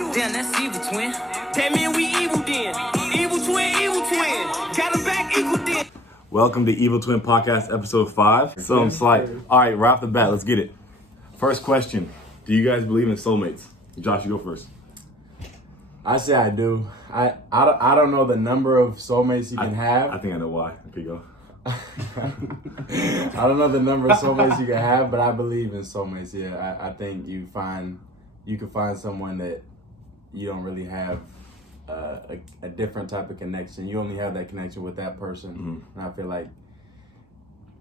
Damn, that's evil, twin. That mean we evil then. Evil twin. Got him back equal then. Welcome to Evil Twin Podcast, episode 5. Some slight. All right, right off the bat, let's get it. First question: do you guys believe in soulmates? Josh, you go first. I say I do. I don't know the number of soulmates you can have. I think I know why. Okay, go. I don't know the number of soulmates you can have, but I believe in soulmates. Yeah, I think you can find someone that you don't really have a different type of connection. You only have that connection with that person. Mm-hmm. And I feel like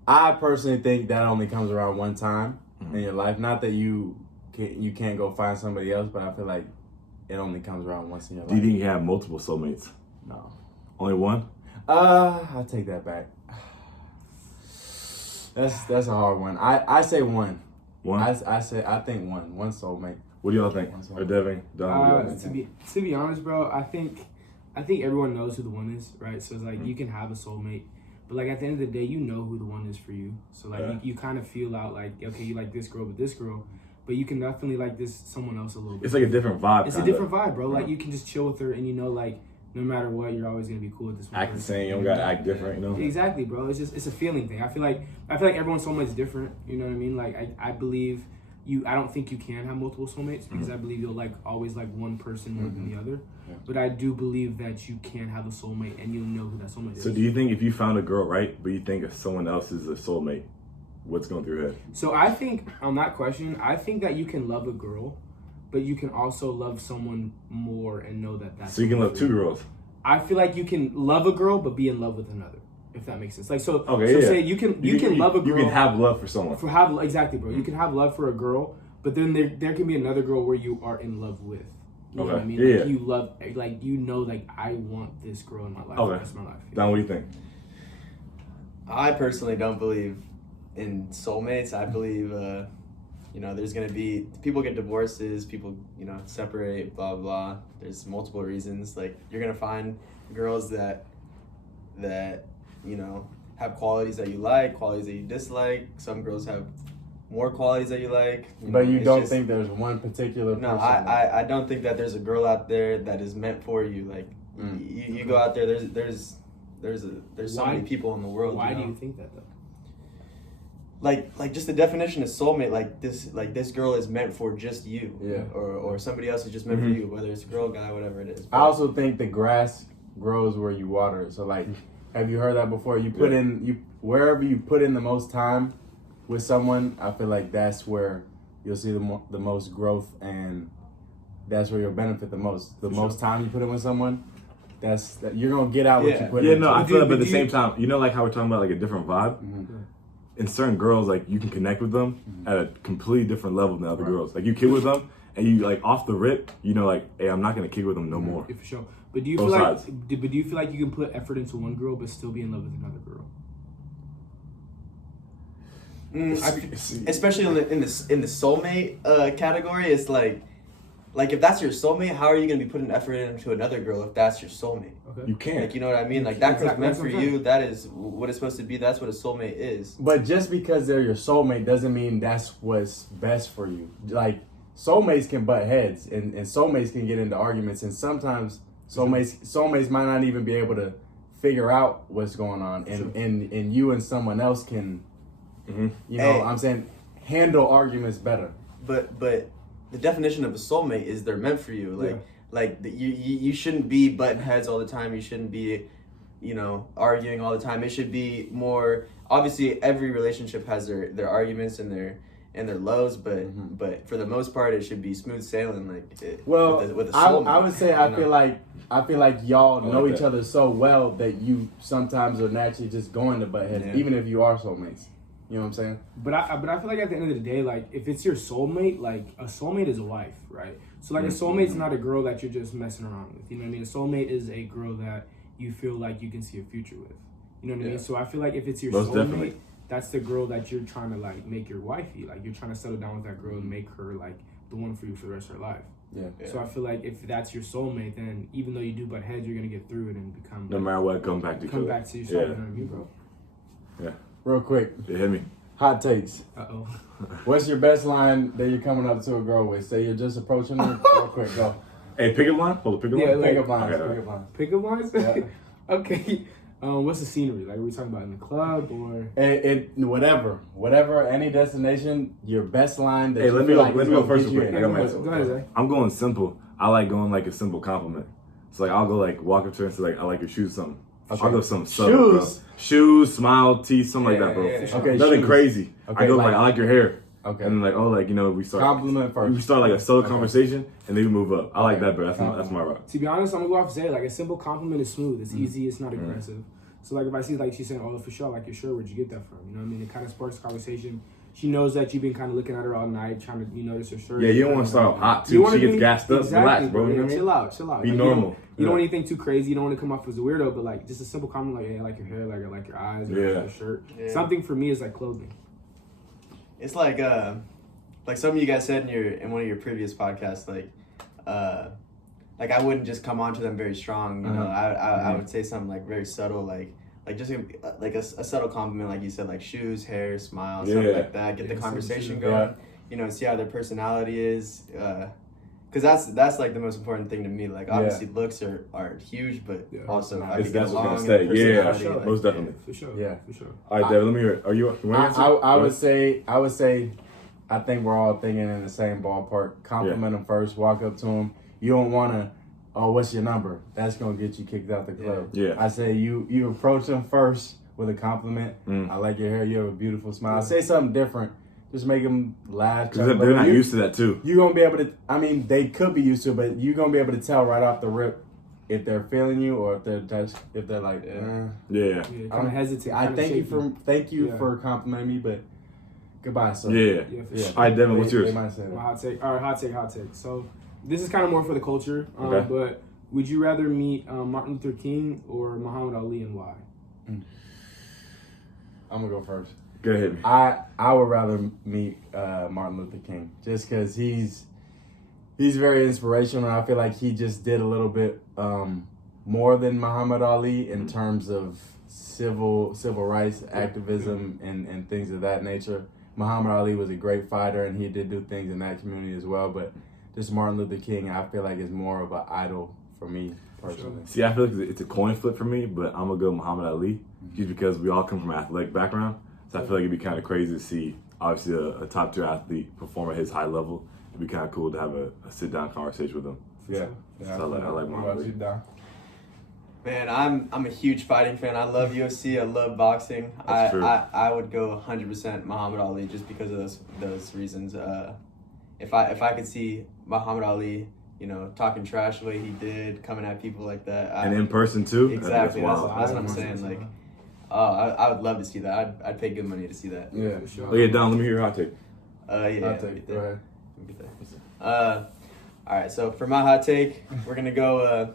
I personally think that only comes around one time in your life. Not that you can't go find somebody else, but I feel like it only comes around once in your life. Do you think you have multiple soulmates? No. Only one? I'll take that back. That's a hard one. I say one. One? I think one soulmate. What do y'all think? Or Devin? Don, what do y'all think? To be honest, bro, I think everyone knows who the one is, right? So it's like you can have a soulmate, but like at the end of the day, you know who the one is for you. So like you kind of feel out like, okay, you like this girl, but you can definitely like someone else a little bit. It's like a different vibe. It's a different vibe, bro. Like you can just chill with her, and you know, like no matter what, you're always gonna be cool with this one. Act the same. You don't gotta act different, you know. Exactly, bro. It's a feeling thing. I feel like everyone's soulmate is different. You know what I mean? Like I believe. I don't think you can have multiple soulmates because I believe you'll like always like one person more than the other. Yeah. But I do believe that you can have a soulmate and you'll know who that soulmate is. So do you think if you found a girl, right, but you think if someone else is a soulmate, what's going through your head? So I think on that question, I think that you can love a girl, but you can also love someone more and know that that's. So you can love two girls. I feel like you can love a girl but be in love with another. If that makes sense, like so. Okay, so yeah. say you can love a girl. You can have love for someone. Exactly, bro. You can have love for a girl, but then there can be another girl where you are in love with. You know what I mean? Yeah. Like you love, like you know, like I want this girl in my life. Okay. That's my life. Don, what do you think? I personally don't believe in soulmates. I believe, there's gonna be people get divorces, people separate, blah blah. There's multiple reasons. Like you're gonna find girls that have qualities that you like, qualities that you dislike. Some girls have more qualities that you like. But you don't think there's one particular person? No, I don't think that there's a girl out there that is meant for you. Like you go out there, there's so many people in the world. Why do you think that though? Like just the definition of soulmate, like this girl is meant for just you. Yeah. Or somebody else is just meant for you, whether it's a girl, guy, whatever it is. I also think the grass grows where you water it. So like, have you heard that before? You put wherever you put in the most time with someone, I feel like that's where you'll see the most growth, and that's where you'll benefit the most. The most time you put in with someone, you're gonna get out what you put in. Yeah, no, I feel that, but at the same time, like how we're talking about like a different vibe. In certain girls, like you can connect with them at a completely different level than other girls. Like you kick with them, and you like off the rip, like, hey, I'm not gonna kick with them no more. Yeah, for sure. But do you Both feel sides. like you can put effort into one girl but still be in love with another girl? Especially in the soulmate category, it's like if that's your soulmate, how are you gonna be putting effort into another girl if that's your soulmate? Okay. You can't. Like, you know what I mean? Like that girl's meant for you. That is what it's supposed to be. That's what a soulmate is. But just because they're your soulmate doesn't mean that's what's best for you. Like soulmates can butt heads, and soulmates can get into arguments, and sometimes soulmates might not even be able to figure out what's going on, and you and someone else can, I'm saying, handle arguments better. But the definition of a soulmate is they're meant for you. You shouldn't be butting heads all the time. You shouldn't be, arguing all the time. It should be more. Obviously, every relationship has their arguments and their lows, but for the most part, it should be smooth sailing. With a soulmate. I would say I feel like y'all know each other so well that you sometimes are naturally just going to butt heads, even if you are soulmates. You know what I'm saying? But I feel like at the end of the day, like if it's your soulmate, like a soulmate is a wife, right? So like a soulmate's not a girl that you're just messing around with. You know what I mean? A soulmate is a girl that you feel like you can see a future with. You know what I mean? So I feel like if it's your Most soulmate, definitely. that's the girl that you're trying to like make your wifey. Like you're trying to settle down with that girl and make her like the one for you for the rest of her life. Yeah. So I feel like if that's your soulmate, then even though you do butt heads, you're gonna get through it and become. No matter what, come back to yourself. You know what I mean, bro? Yeah. Real quick, It hit me. hot takes. Uh-oh. What's your best line that you're coming up to a girl with? Say you're just approaching her. Real quick, go. Hey, pick up line. Hold the pick up Yeah, line. like- Pick up lines. Okay. Pick up lines. Pickup lines? Yeah. Okay. What's the scenery? Like, are we talking about in the club or? Whatever, any destination, your best line that Hey, you let me feel go. like Let is me go gonna first get real you quick. I in. got my Go answer. ahead, Zay. I'm going simple. I like going like a simple compliment. So like I'll go like walk up to her and say like I like your shoes or something. Okay. I'll go something subtle, bro. Shoes? Shoes, smile, teeth, something like Yeah, that, bro. yeah, yeah. Okay, Nothing shoes. crazy. Okay, I go like- like I like your hair. Okay. And then like, oh, like, you know, we start Compliment first. We start like a subtle Okay. conversation and then we move up. I like Okay. that, bro. That's my route. To be honest, I'm gonna go off Zay. Like, a simple compliment is smooth. It's easy. It's not aggressive. So like, if I see like she's saying, "Oh, for sure, like your shirt. Where'd you get that from?" You know what I mean? It kind of sparks conversation. She knows that you've been kind of looking at her all night, trying to notice her shirt. Yeah, you don't want to start off hot You too. wanna She gets be- gassed up. Exactly, Relax, bro. You know Yeah, what I mean? chill out. Be Be You normal. don't Yeah. want anything too crazy. You don't want to come off as a weirdo, but like just a simple comment like, "Hey, I like your hair. Like I like your eyes. Or I Yeah. like your shirt." Yeah. Something for me is like clothing. It's like some of you guys said in one of your previous podcasts, like I wouldn't just come on to them very strong. You know, I would say something like very subtle, like just like a subtle compliment, like you said, like shoes, hair, smile, something Yeah. like that. Get the Yeah, conversation something- going. yeah. You know, see how their personality is. Because that's like the most important thing to me. Like obviously looks are huge, but Yeah. also if I It's- could get that's what I was along. gonna and say. Yeah, personality, like, most definitely. For sure. Yeah. For sure. All right, David, let me hear it. Are you want to answer? I would say, I think we're all thinking in the same ballpark. Compliment them first. Walk up to them. You don't want to, oh, what's your number? That's gonna get you kicked out the club. Yeah. I say you approach them first with a compliment. I like your hair. You have a beautiful smile. Say something different. Just make them laugh. Because they're not used to that too. You're gonna be able to. I mean, they could be used to it, but you're gonna be able to tell right off the rip if they're feeling you or if they're like. Yeah. Yeah. Kind of hesitate. I kinda thank you Yeah. for complimenting me, but goodbye, sir. Yeah. Yeah, for Yeah. sure. All right, Devin, what's They yours? might say that. My hot take. All right, hot take. So this is kind of more for the culture. Okay. But would you rather meet Martin Luther King or Muhammad Ali, and why? I'm gonna go first. Go ahead. I would rather meet Martin Luther King just because he's very inspirational. I feel like he just did a little bit more than Muhammad Ali in terms of civil rights activism and things of that nature. Muhammad Ali was a great fighter and he did do things in that community as well. But just Martin Luther King, I feel like is more of an idol for me personally. See, I feel like it's a coin flip for me, but I'm gonna go Muhammad Ali just because we all come from an athletic background. So I feel like it'd be kind of crazy to see, obviously, a top tier athlete perform at his high level. It'd be kind of cool to have a sit down conversation with him. Yeah. So I like What Muhammad about Ali. you, Don? Man, I'm a huge fighting fan. I love UFC. I love boxing. That's true. I would go 100% Muhammad Ali just because of those reasons. If I could see Muhammad Ali, you know, talking trash the way he did, coming at people like that, And in person too. exactly. That's wild. what I'm saying. Like, I would love to see that. I'd pay good money to see that. Yeah. For sure. Oh yeah, Don, let me hear your hot take. Yeah. I'll we'll take. get Go there. ahead. We'll get there. All right. So for my hot take, we're gonna go.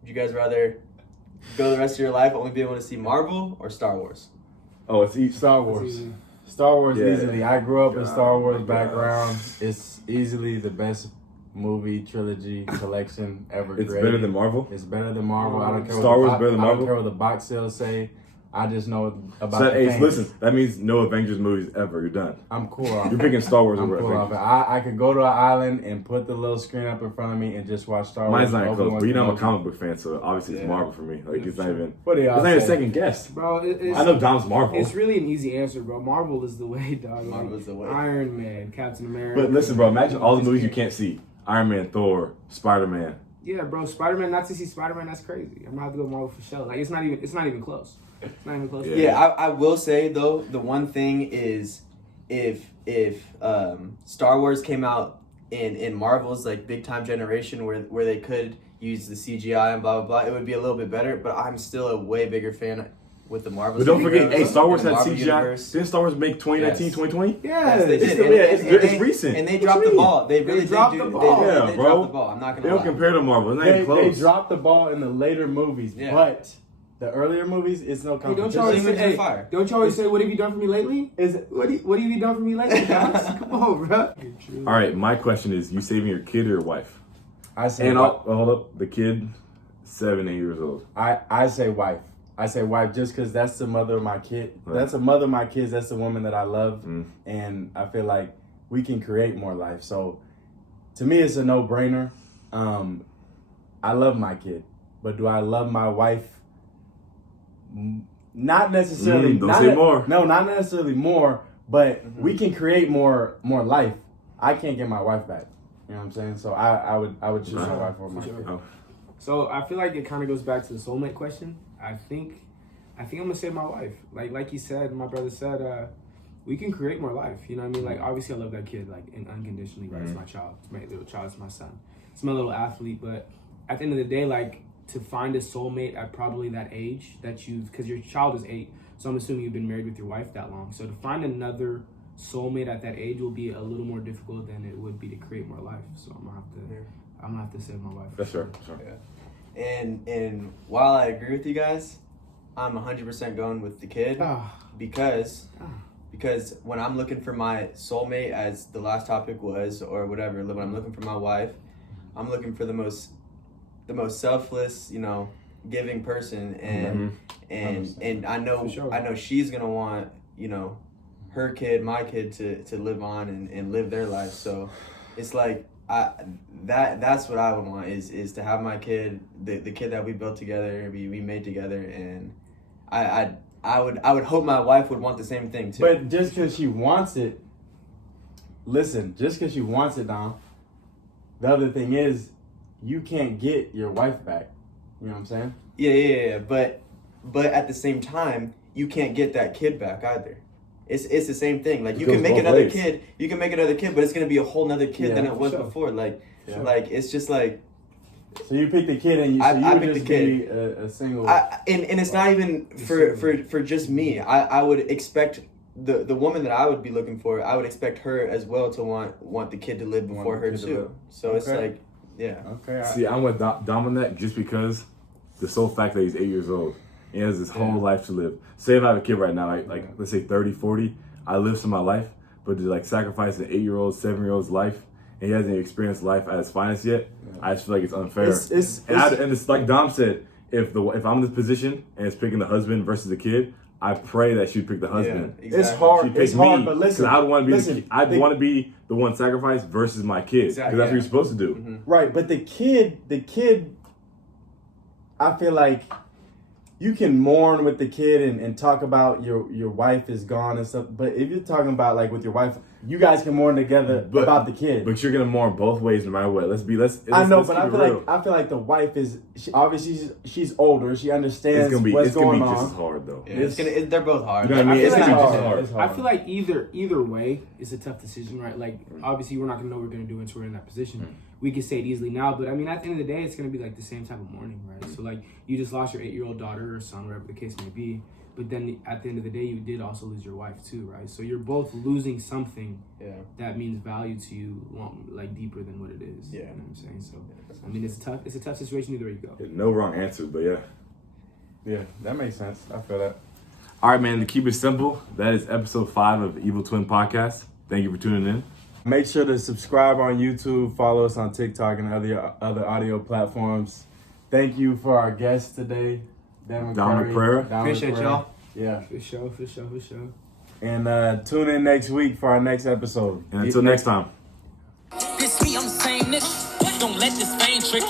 Would you guys rather go the rest of your life only be able to see Marvel or Star Wars? Oh, it's each. Star Wars. Star Wars Yeah. easily. I grew up in God, Star Wars my God. background. It's easily the best movie trilogy collection ever It's created. better than Marvel. It's better than Marvel. I don't care. Star Wars what the better than I Marvel? don't care what the box sales say. I just know about So that, the hey, fans. listen, that means no Avengers movies ever. You're done. I'm cool off You're it. picking Star Wars I'm over cool off Avengers. it. I could go to an island and put the little screen up in front of me and just watch Star Wars. Mine's not even close, Obi-Wan but you know I'm a Kenobi. comic book fan, so obviously it's Yeah. Marvel for me. Like it's not even. What do It's y'all not even a say? second guess. Bro, it's, I know Dom's Marvel. It's really an easy answer, bro. Marvel is the way, dog. Marvel Like, is the way. Iron Man, Captain America. But listen, bro, imagine all the movies you can't see. Iron Man, Thor, Spider-Man. Yeah, bro. Spider-Man. Not to see Spider-Man. That's crazy. I'm gonna have to go Marvel for sure. Like it's not even close. It's not even close. Yeah. Yeah, I will say though, the one thing is if Star Wars came out in Marvel's like big time generation where they could use the CGI and blah blah blah, it would be a little bit better. But I'm still a way bigger fan with the Marvel. But don't forget, hey, Star Wars the had Marvel CGI. universe. Didn't Star Wars make 2019, Yes. 2020? Yeah, Yes, they It's did. still- yeah, it's recent. And they What dropped you the mean? ball. They really did dropped do. the They, ball. they, Yeah, they bro. dropped the ball. I'm not They gonna don't lie. compare to Marvel. It's not even They close. dropped the ball in the later movies, Yeah. but the earlier movies, it's no Hey, don't competition. you always say, Demons hey, of Fire. don't you always say, what have you done for me lately? What have you done for me lately, guys? Come on, bro. All right, my question is: you saving your kid or your wife? I say And wife. hold up, the kid, 7, 8 years old. I say wife. I say wife just because that's the mother of my kid. Right. That's the mother of my kids. That's the woman that I love, Mm. and I feel like we can create more life. So, to me, it's a no-brainer. I love my kid, but do I love my wife? Not necessarily. Don't say more. No, not necessarily more, but we can create more life. I can't get my wife back. You know what I'm saying? So I would choose my wife over my kid. Oh. So I feel like it kind of goes back to the soulmate question. I think I'm gonna say my wife. Like you said, my brother said, we can create more life. You know what I mean? Like obviously I love that kid like unconditionally. Right? It's my child. It's my little child. It's my son. It's my little athlete. But at the end of the day, like to find a soulmate at probably that age because your child is 8. So I'm assuming you've been married with your wife that long. So to find another soulmate at that age will be a little more difficult than it would be to create more life. So I'm gonna have to say my wife. That's sure. Yeah. And while I agree with you guys, I'm 100% going with the kid because when I'm looking for my soulmate, as the last topic was, or whatever, when I'm looking for my wife, I'm looking for the most selfless, giving person, and I know she's gonna want, her kid, my kid to live on and live their life. So it's like that's what I would want is to have my kid, the kid that we built together, we made together, and I would hope my wife would want the same thing too. But just because she wants it, Dom, the other thing is you can't get your wife back. You know what I'm saying? Yeah. But at the same time, you can't get that kid back either. It's the same thing. Like you can make another kid, but it's gonna be a whole nother kid than it was before. Like it's just like. So you pick the kid, and I would pick just the kid. be a single. And it's not even for just me. I would expect the woman that I would be looking for. I would expect her as well to want the kid to live before her too. So it's like, yeah. Okay. See, I'm with Dom on that just because the sole fact that he's 8 years old. He has his whole life to live. Say if I have a kid right now, like let's say 30, 40, I live some of my life, but to sacrifice an 8-year-old, 7-year-old's life, and he hasn't experienced life at its finest yet, I just feel like it's unfair. And it's like Dom said, if I'm in this position and it's picking the husband versus the kid, I pray that she'd pick the husband. Yeah, exactly. It's hard. It's hard, but listen. Because I'd want to be the one sacrificed versus my kid. Because that's what you're supposed to do. Mm-hmm. Right, but the kid, I feel like you can mourn with the kid and talk about your wife is gone and stuff. But if you're talking about with your wife, you guys can mourn together about the kid. But you're gonna mourn both ways no matter what. I know, but I feel like the wife is obviously she's older. She understands what's going on. It's gonna be just as hard though. Yeah, they're both hard. You know what I mean? It's gonna like be just hard. It's hard. I feel like either way is a tough decision, right? Like obviously we're not gonna know what we're gonna do until we're in that position. We can say it easily now, but I mean at the end of the day, it's gonna be the same type of mourning, right? So you just lost your 8-year-old daughter or son, whatever the case may be. But then at the end of the day, you did also lose your wife too, right? So you're both losing something that means value to you, deeper than what it is. Yeah. You know what I'm saying? So I mean, it's tough. It's a tough situation either way you go. No wrong answers, but yeah. Yeah, that makes sense. I feel that. All right, man. To keep it simple, that is episode 5 of Evil Twin Podcast. Thank you for tuning in. Make sure to subscribe on YouTube, follow us on TikTok and other audio platforms. Thank you for our guests today. Dominic Pereira. Appreciate y'all. Yeah. For sure. And tune in next week for our next episode. And until next time. This me, I'm saying this. Don't let this fame trick.